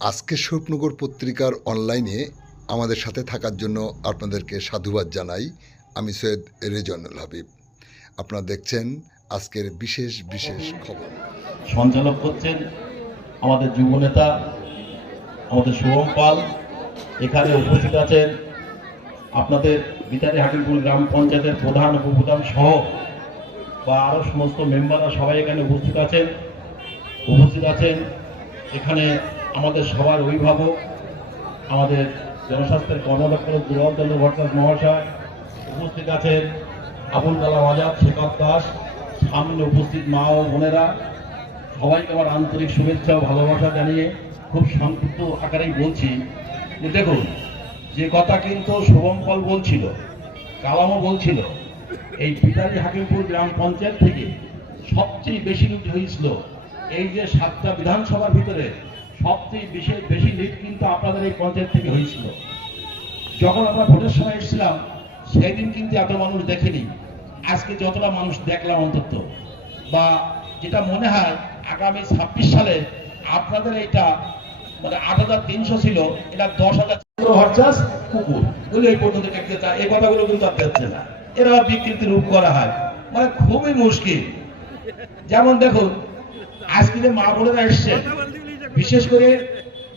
আজকে স্বরূপনগর পত্রিকার অনলাইনে আমাদের সাথে থাকার জন্য আপনাদেরকে সাধুবাদ জানাই। আমি সৈয়দ রেজওয়ানুল হাবিব। আপনারা দেখছেন আজকের বিশেষ বিশেষ খবর। সঞ্চালক করছেন আমাদের যুবনেতা আমাদের শুভম পাল। এখানে উপস্থিত আছেন আপনাদের বিচারি হাকিমপুর গ্রাম পঞ্চায়েতের প্রধান উপপ্রধান সহ বা আরও সমস্ত মেম্বাররা সবাই এখানে উপস্থিত আছেন। এখানে আমাদের সবার অভিভাবক আমাদের জনস্বাস্থ্যের কর্মদক্ষতা দুলাল চন্দ্র ভট্টাচার্য মহাশয় উপস্থিত আছেন, আবুল কালাম আজাদ, শেখর দাস, সামনে উপস্থিত মা ও বোনেরা, সবাইকে আমার আন্তরিক শুভেচ্ছা ও ভালোবাসা জানিয়ে খুব সংক্ষিপ্ত আকারেই বলছি যে দেখুন, যে কথা কিন্তু শুভম পাল বলছিল, কালামও বলছিল, এই বিচারি হাকিমপুর গ্রাম পঞ্চায়েত থেকে সবচেয়ে বেশি লিড হয়েছিল। এই যে 7টা বিধানসভার ভিতরে সবচেয়ে বেশি লিড কিন্তু আপনাদের এই পঞ্চায়েত থেকে হয়েছিল। যখন আমরা ভোটের সময় এসেছিলাম সেই দিন কিন্তু এত মানুষ দেখেনি, আজকে যতটা মানুষ দেখলাম অন্তত, বা যেটা মনে হয় আগামী 26 সালে আপনাদের এইটা মানে 8,300 ছিল, এটা 10,000 ভরচাস কুকুর বলে এই পর্যন্ত দেখতে চায়। এই কথাগুলো কিন্তু আর দেখছে না, এরা বিকৃতি রূপ করা হয়, মানে খুবই মুশকিল। যেমন দেখুন, আজকে যে মা বোনেরা এসছে, বিশেষ করে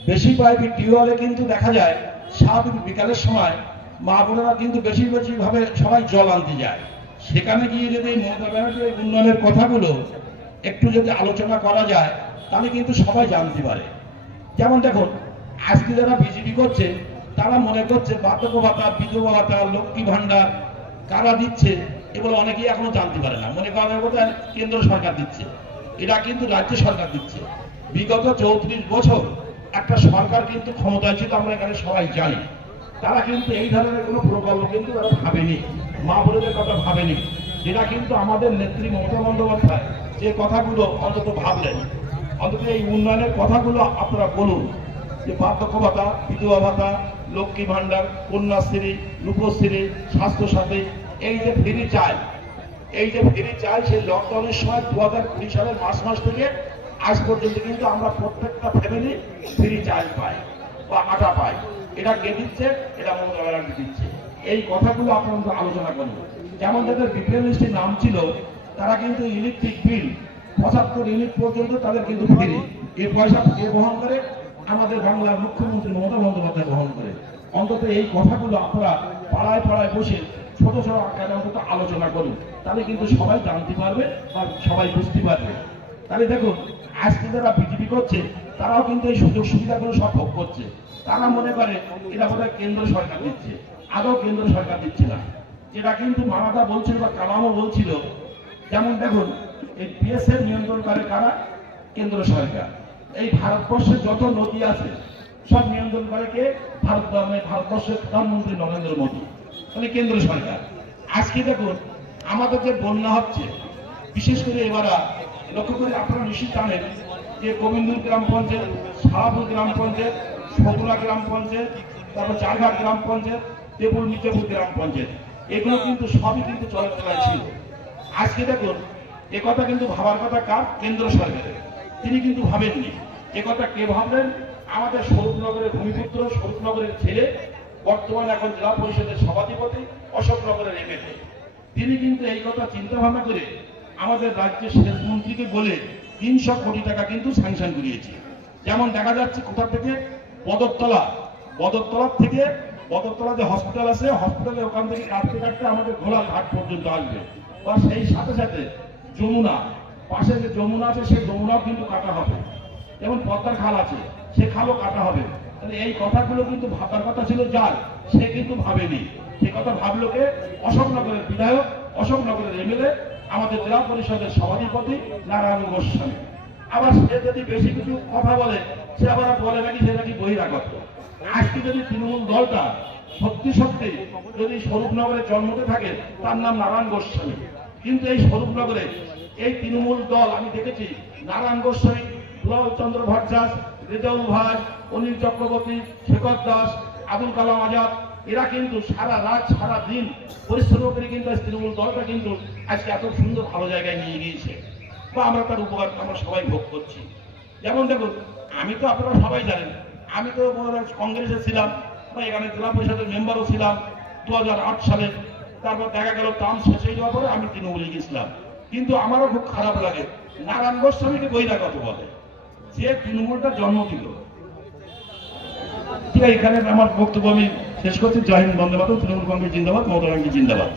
বেশি পাইপি টিউবওয়েলে কিন্তু দেখা যায় স্বাভাবিক বিকালের সময় মা বোনেরা কিন্তু বেশি ভাবে সবাই জল আনতে যায়। সেখানে গিয়ে যদি মমতা ব্যানার্জির উন্নয়নের কথাগুলো একটু যদি আলোচনা করা যায় তাহলে কিন্তু সবাই জানতে পারে। যেমন দেখুন, আজকে যারা বিজেপি করছে তারা মনে করছে বার্ধক্য ভাতা, বিধবা ভাতা, লক্ষ্মী ভান্ডার কারা দিচ্ছে এগুলো অনেকেই এখনো জানতে পারে না। মনে করার কথা কেন্দ্র সরকার দিচ্ছে, এটা কিন্তু রাজ্য সরকার দিচ্ছে। বিগত 34 বছর একটা সরকার কিন্তু ক্ষমতায় ছিল, আমরা এখানে সবাই জানি। তারা কিন্তু এই ধরনের কোনো প্রকল্প কিন্তু তারা ভাবেনি, মা বোনেদের কথা ভাবেনি, যেটা কিন্তু আমাদের নেত্রী মমতা বন্দ্যোপাধ্যায় যে কথাগুলো অন্তত ভাবলেন। অন্তত এই উন্নয়নের কথাগুলো আপনারা বলুন, যে বার্ধক্য ভাতা, বিধবা ভাতা, লক্ষ্মী ভান্ডার, কন্যাশ্রী, রূপশ্রী, স্বাস্থ্যসাথী, এই যে ফ্রি চাল, সেই লকডাউনের সময় 2020 সালের মার্চ থেকে আজ পর্যন্ত কিন্তু আমরা প্রত্যেকটা ফ্যামিলি ফ্রি চাল পাই বা আটা পাই। এটা কে দিচ্ছে? এটা মমতা ব্যানার্জি দিচ্ছে। এই কথাগুলো আপনারা আলোচনা করুন। যেমন যাদের বিপিএল লিস্টের নাম ছিল তারা কিন্তু ইলেকট্রিক বিল 75 ইউনিট পর্যন্ত তাদের কিন্তু ফ্রি। এই পয়সা কে বহন করে? আমাদের বাংলার মুখ্যমন্ত্রী মমতা বন্দ্যোপাধ্যায় বহন করে। অন্তত এই কথাগুলো আপনারা পাড়ায় পাড়ায় বসে ছোট ছোট আকারে অন্তত আলোচনা করুন, তাহলে কিন্তু সবাই জানতে পারবে বা সবাই বুঝতে পারবে। তাহলে দেখুন, আজকে যারা বিজেপি করছে তারাও কিন্তু এই সুযোগ সুবিধাগুলো সব ভোগ করছে। তারা মনে করে এটা বোধহয় কেন্দ্র সরকার দিচ্ছে, আদৌ কেন্দ্র সরকার দিচ্ছে না, যেটা কিন্তু মানাদা বলছিল বা কালামও বলছিল। যেমন দেখুন, এই পিএসএর নিয়ন্ত্রণ করে কারা? কেন্দ্র সরকার। এই ভারতবর্ষের যত নদী আছে সব নিয়ন্ত্রণ করে কে? ভারতবর্ষের প্রধানমন্ত্রী নরেন্দ্র মোদী, মানে কেন্দ্র সরকার। আজকে দেখুন, আমাদের যে বন্যা হচ্ছে, বিশেষ করে এবারা লক্ষ্য করে আপনারা নিশ্চিত জানেন যে গোবিন্দপুর গ্রাম পঞ্চায়েত, সাহাপুর গ্রাম পঞ্চায়েত, সগুনা গ্রাম পঞ্চায়েত, তারপর চারঘাট গ্রাম পঞ্চায়েত, দেবুল মির্জাপুর গ্রাম পঞ্চায়েত, এগুলো কিন্তু সবই কিন্তু চলাচলায় ছিল। আজকে দেখুন, একথা কিন্তু ভাবার কথা কার? কেন্দ্র সরকারের। তিনি কিন্তু ভাবেননি। একথা কে ভাবলেন? আমাদের স্বরূপনগরের ভূমিপুত্র, স্বরূপনগরের ছেলে, বর্তমানে এখন জেলা পরিষদের সভাধিপতি, অশোকনগরের এমএলএ। তিনি কিন্তু এই কথা চিন্তা ভাবনা করে আমাদের রাজ্যের সেচ মন্ত্রীকে বলে 300 কোটি টাকা কিন্তু স্যাংশন করিয়েছে। যেমন দেখা যাচ্ছে কোথা থেকে? বদরতলা যে হসপিটাল আছে, হসপিটালের ওখান থেকে কাটতে কাটতে আমাদের ঘোলা ঘাট পর্যন্ত আসবে, বা সেই সাথে সাথে যমুনা, পাশে যে যমুনা আছে সেই যমুনাও কিন্তু কাটা হবে। যেমন পদ্মার খাল আছে, সে খালও কাটা হবে। তাহলে এই কথাগুলো কিন্তু ভাবার কথা ছিল যার, সে কিন্তু ভাবেনি। সে কথা ভাবলো কে? অশোকনগরের বিধায়ক, অশোকনগরের এমএলএ, আমাদের জেলা পরিষদের সভাধিপতি নারায়ণ গোস্বামী। আবার সে যদি বেশি কিছু কথা বলে, সে আবার বলে নাকি সে নাকি বহিরাগত। আজকে যদি তৃণমূল দলটা সত্যি সত্যি যদি স্বরূপনগরে জন্মতে থাকে, তার নাম নারায়ণ গোস্বামী। কিন্তু এই স্বরূপনগরে এই তৃণমূল দল আমি দেখেছি, নারায়ণ গোস্বামী, দুলাল চন্দ্র ভট্টাচার্য, রেজাউল ভাই, অনিল চক্রবর্তী, শেখর দাস, আবুল কালাম আজাদ, এরা কিন্তু সারা রাত সারা দিন পরিশ্রম করে কিন্তু তৃণমূল দলটা কিন্তু আজকে এত সুন্দর ভালো জায়গায় নিয়ে গিয়েছে, বা আমরা তার উপকার আমরা সবাই ভোগ করছি। যেমন দেখুন, আমি তো আপনারা সবাই জানেন আমি তো কংগ্রেসে ছিলাম বা এখানে জেলা পরিষদের মেম্বারও ছিলাম 2008 সালে। তারপর দেখা গেল টার্ম শেষ হয়ে যাওয়ার পরে আমি তৃণমূলে গেছিলাম। কিন্তু আমারও খুব খারাপ লাগে, নারায়ণ গোস্বামীকে বহিরাগত বলে, যে তৃণমূলটা জন্ম দিল। ঠিক আছে, এখানে আমার বক্তব্য আমি শেষ করছি। জয় হিন্দ, বন্দে মাতরম। তৃণমূল কংগ্রেস জিন্দাবাদ, মমতা ব্যানার্জি জিন্দাবাদ।